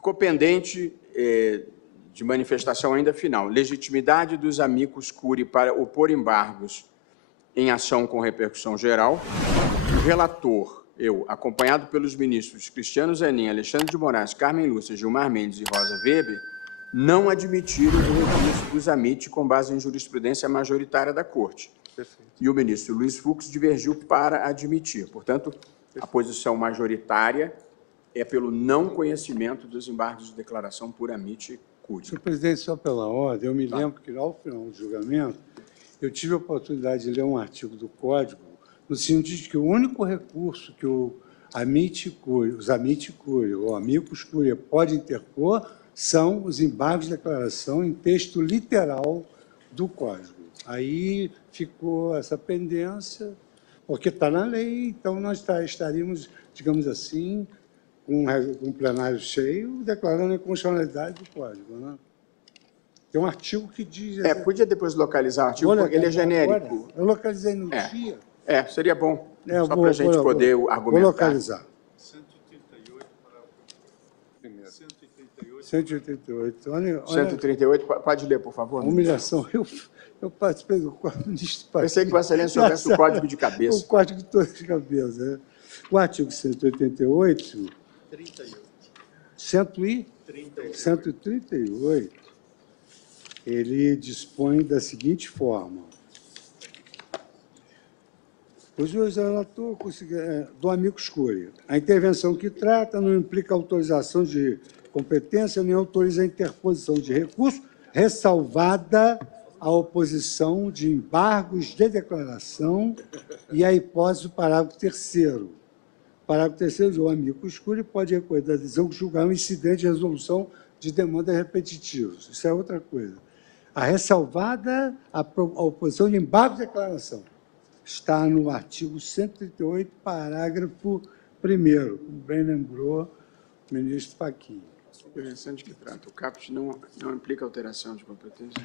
Ficou pendente de manifestação ainda final. Legitimidade dos amicus curiae para opor embargos em ação com repercussão geral. O relator, eu, acompanhado pelos ministros Cristiano Zanin, Alexandre de Moraes, Carmen Lúcia, Gilmar Mendes e Rosa Weber, não admitiram o recurso dos AMIT com base em jurisprudência majoritária da Corte. Perfeito. E o ministro Luiz Fux divergiu para admitir. Portanto, a posição majoritária é pelo não conhecimento dos embargos de declaração por AMIT e curiae. Senhor presidente, só pela ordem, eu me lembro que, ao final do julgamento, eu tive a oportunidade de ler um artigo do Código, no sentido de que o único recurso que o AMIT curiae, os AMIT curiae ou amicus curiae pode interpor são os embargos de declaração em texto literal do Código. Aí ficou essa pendência, porque está na lei, então nós estaríamos, digamos assim, com um plenário cheio, declarando a inconstitucionalidade do Código. Né? Tem um artigo que diz... Podia depois localizar o artigo, porque ele é genérico. Agora, eu localizei no dia. Seria bom, só para a vou, gente poder argumentar. Vou localizar. 138 para primeiro. 138. 138. Olha, 138, pode ler, por favor. Humilhação. Eu participei do ministro Paquim. Pensei que Vossa Excelência soubesse o código de cabeça. O código de cabeça. Né? O artigo 188... 138, ele dispõe da seguinte forma. O juiz relator do amicus curiae. A intervenção que trata não implica autorização de competência nem autoriza a interposição de recurso, ressalvada a oposição de embargos de declaração e a hipótese do parágrafo 3º. Parágrafo 3º, o amicus curiae pode recorrer da decisão que julgar um incidente de resolução de demandas repetitivas. Isso é outra coisa. A ressalvada a oposição de embargo de declaração está no artigo 138, parágrafo 1º, como bem lembrou o ministro Fachin. Interessante que trata. O CAPT não implica alteração de competência.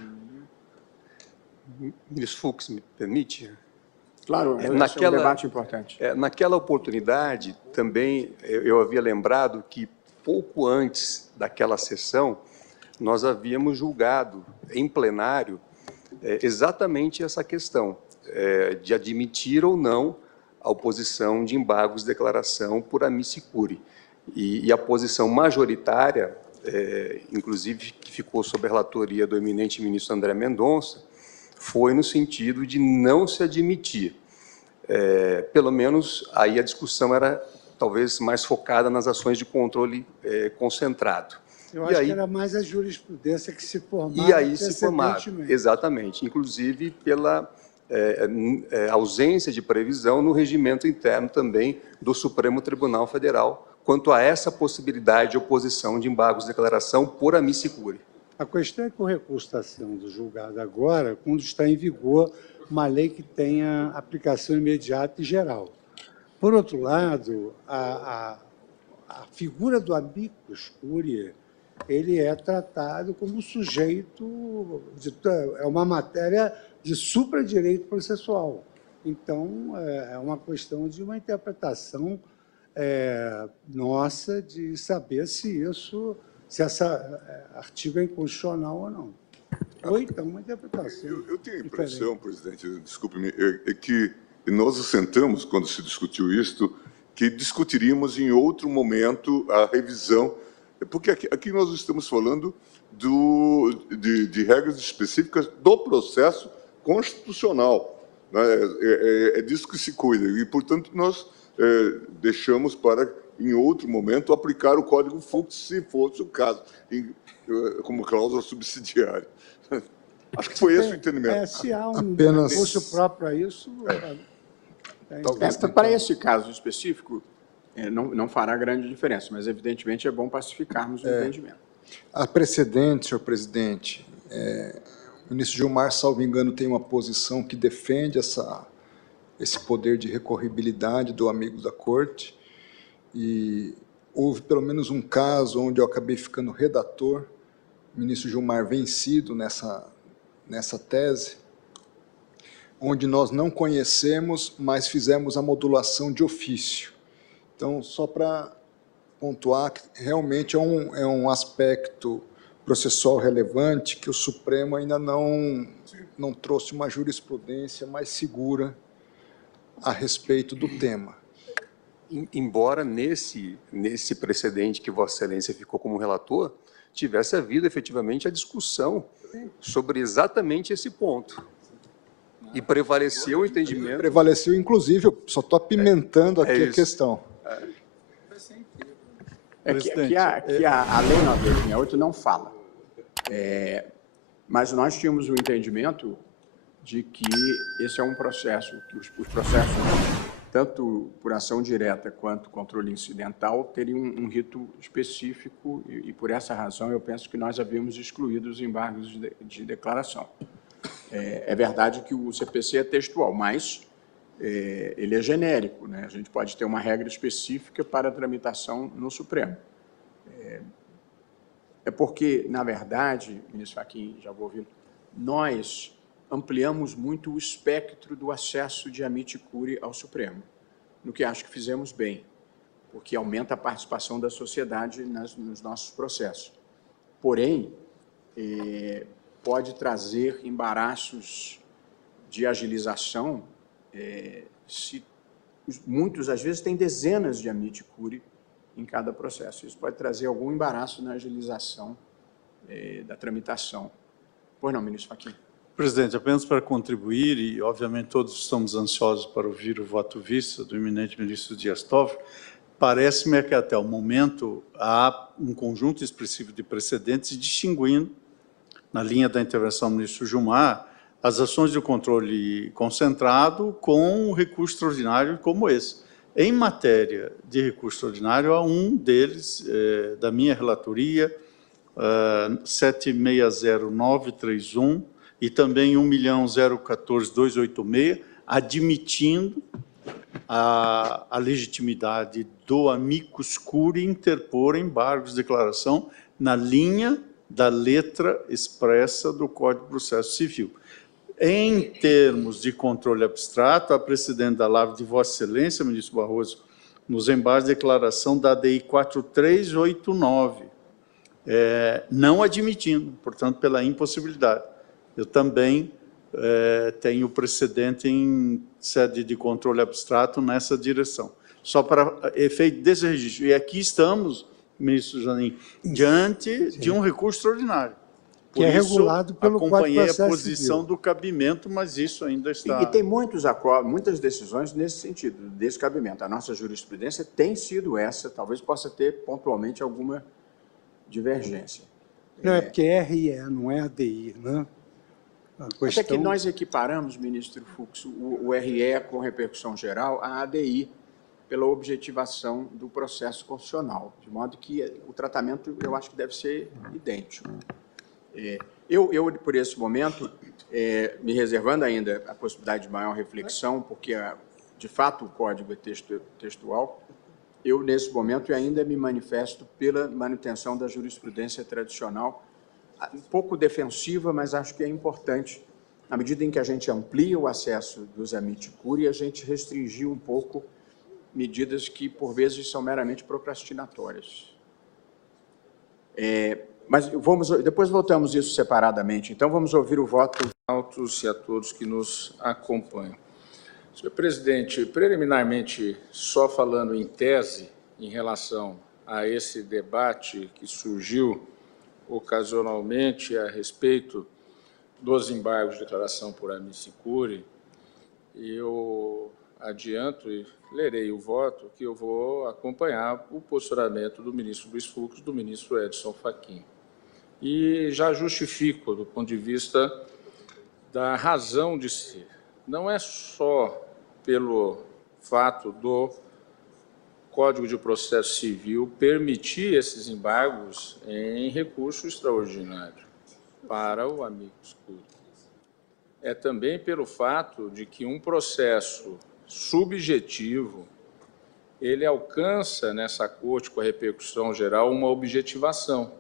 Ministro Fux, me permite? Claro, é um debate importante. Naquela oportunidade, também, eu havia lembrado que, pouco antes daquela sessão, nós havíamos julgado em plenário exatamente essa questão de admitir ou não a oposição de embargos de declaração por amici curiae. E a posição majoritária, inclusive, que ficou sob a relatoria do eminente ministro André Mendonça, foi no sentido de não se admitir. Pelo menos, aí a discussão era, talvez, mais focada nas ações de controle concentrado. Eu acho que era mais a jurisprudência que se formava. E aí se formava, exatamente, inclusive pela ausência de previsão no regimento interno também do Supremo Tribunal Federal, quanto a essa possibilidade de oposição de embargos de declaração por amici curiae. A questão é que o recurso está sendo julgado agora, quando está em vigor uma lei que tenha aplicação imediata e geral. Por outro lado, a figura do amicus curiae, ele é tratado como sujeito, é uma matéria de supradireito processual. Então, é uma questão de uma interpretação nossa de saber se esse artigo é inconstitucional ou não. Ou então uma interpretação. Eu tenho a impressão, presidente, desculpe-me, que nós assentamos, quando se discutiu isto, que discutiríamos em outro momento a revisão, porque aqui nós estamos falando de regras específicas do processo constitucional. Né? É disso que se cuida. E, portanto, nós deixamos para, em outro momento, aplicar o Código Fux, se fosse o caso, como cláusula subsidiária. Acho que foi esse o entendimento. Se há um recurso próprio a isso... Para esse caso específico, não fará grande diferença, mas, evidentemente, é bom pacificarmos o entendimento. Há precedente, senhor presidente. O ministro Gilmar, salvo engano, tem uma posição que defende esse poder de recorribilidade do amigo da corte, e houve pelo menos um caso onde eu acabei ficando redator, o ministro Gilmar vencido nessa tese, onde nós não conhecemos, mas fizemos a modulação de ofício. Então, só para pontuar que realmente é um aspecto processual relevante que o Supremo ainda não trouxe uma jurisprudência mais segura a respeito do tema. Embora nesse precedente que Vossa Excelência ficou como relator, tivesse havido efetivamente a discussão sobre exatamente esse ponto. E prevaleceu o entendimento. Prevaleceu, inclusive, eu só estou apimentando aqui a questão. Que a Lei 9868 não fala. Mas nós tínhamos o entendimento de que esse é um processo, que os processos, tanto por ação direta quanto controle incidental, teriam um rito específico e por essa razão, eu penso que nós havíamos excluído os embargos de declaração. É verdade que o CPC é textual, mas ele é genérico, né? A gente pode ter uma regra específica para a tramitação no Supremo. É porque, na verdade, ministro Fachin, já vou ouvir, nós ampliamos muito o espectro do acesso de amici curiae ao Supremo, no que acho que fizemos bem, porque aumenta a participação da sociedade nos nossos processos. Porém, pode trazer embaraços de agilização, muitos, às vezes, têm dezenas de amici curiae em cada processo. Isso pode trazer algum embaraço na agilização da tramitação. Pois não, ministro Fachin? Presidente, apenas para contribuir, e obviamente todos estamos ansiosos para ouvir o voto vista do eminente ministro Dias Toffoli, parece-me que até o momento há um conjunto expressivo de precedentes distinguindo, na linha da intervenção do ministro Gilmar, as ações de controle concentrado com um recurso extraordinário como esse. Em matéria de recurso extraordinário, há um deles, da minha relatoria, 760931, e também 1.014.286, admitindo a legitimidade do amicus curiae interpor embargos de declaração na linha da letra expressa do Código de Processo Civil. Em termos de controle abstrato, a precedente da LAV de Vossa Excelência, ministro Barroso, nos embargos de declaração da ADI 4389, não admitindo, portanto, pela impossibilidade. Eu também tenho precedente em sede de controle abstrato nessa direção. Só para efeito desse registro. E aqui estamos, ministro Zanin, diante de um recurso extraordinário. Que é regulado pelo Código de Acompanhei a Processo posição Civil. do cabimento, mas isso ainda está... E tem muitos acordos, muitas decisões nesse sentido, desse cabimento. A nossa jurisprudência tem sido essa, talvez possa ter pontualmente alguma divergência. Não, é porque é RE, não é ADI, né? Até que nós equiparamos, ministro Fux, o RE com repercussão geral à ADI, pela objetivação do processo constitucional, de modo que o tratamento, eu acho que deve ser idêntico. Eu por esse momento, me reservando ainda a possibilidade de maior reflexão, porque, de fato, o código é textual, eu, nesse momento, ainda me manifesto pela manutenção da jurisprudência tradicional, um pouco defensiva, mas acho que é importante, na medida em que a gente amplia o acesso dos amici curiae, a gente restringir um pouco medidas que, por vezes, são meramente procrastinatórias. Mas depois voltamos isso separadamente. Então, vamos ouvir o voto. Autos e a todos que nos acompanham. Senhor presidente, preliminarmente, só falando em tese, em relação a esse debate que surgiu ocasionalmente a respeito dos embargos de declaração por amici curiae, eu adianto e lerei o voto que eu vou acompanhar o posicionamento do ministro Luiz Fux, do ministro Edson Fachin. E já justifico, do ponto de vista da razão de ser. Não é só pelo fato do Código de Processo Civil permitir esses embargos em recurso extraordinário para o amicus curiae. É também pelo fato de que um processo subjetivo, ele alcança nessa corte com a repercussão geral uma objetivação.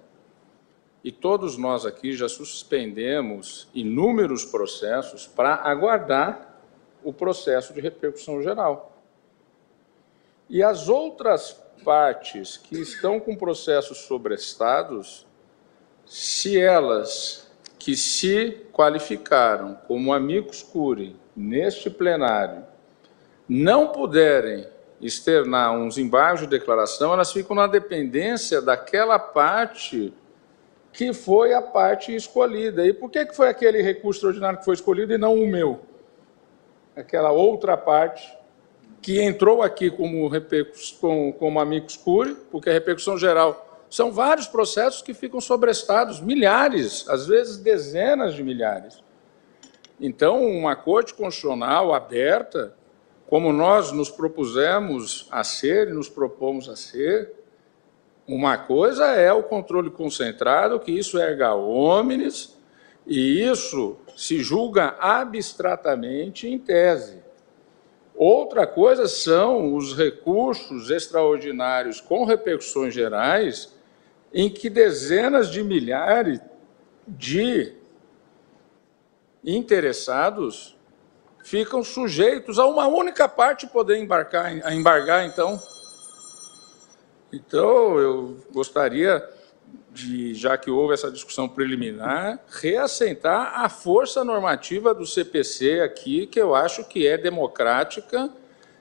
E todos nós aqui já suspendemos inúmeros processos para aguardar o processo de repercussão geral. E as outras partes que estão com processos sobrestados, se elas que se qualificaram como amicus curiae neste plenário não puderem externar uns embargos de declaração, elas ficam na dependência daquela parte que foi a parte escolhida. E por que foi aquele recurso extraordinário que foi escolhido e não o meu? Aquela outra parte que entrou aqui como amicus curiae, porque a repercussão geral são vários processos que ficam sobrestados, milhares, às vezes dezenas de milhares. Então, uma Corte Constitucional aberta, como nós nos propusemos a ser e nos propomos a ser, uma coisa é o controle concentrado, que isso é erga omnes, e isso se julga abstratamente em tese. Outra coisa são os recursos extraordinários com repercussões gerais, em que dezenas de milhares de interessados ficam sujeitos a uma única parte poder embargar, então. Então, eu gostaria de, já que houve essa discussão preliminar, reassentar a força normativa do CPC aqui, que eu acho que é democrática.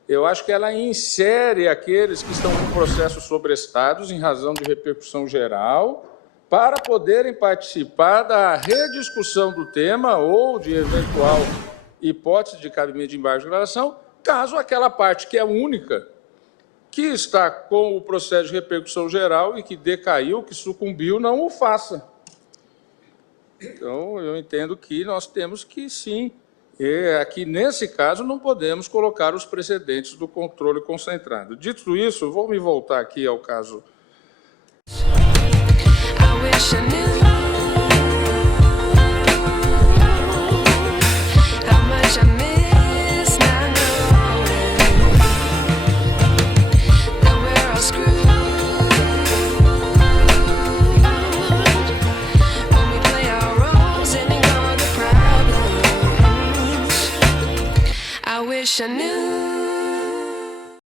Eu acho que ela insere aqueles que estão com processos sobrestados em razão de repercussão geral para poderem participar da rediscussão do tema ou de eventual hipótese de cabimento de embargo de declaração, caso aquela parte que é única, que está com o processo de repercussão geral e que decaiu, que sucumbiu, não o faça. Então, eu entendo que nós temos que, sim, aqui, nesse caso, não podemos colocar os precedentes do controle concentrado. Dito isso, vou me voltar aqui ao caso. I wish I knew.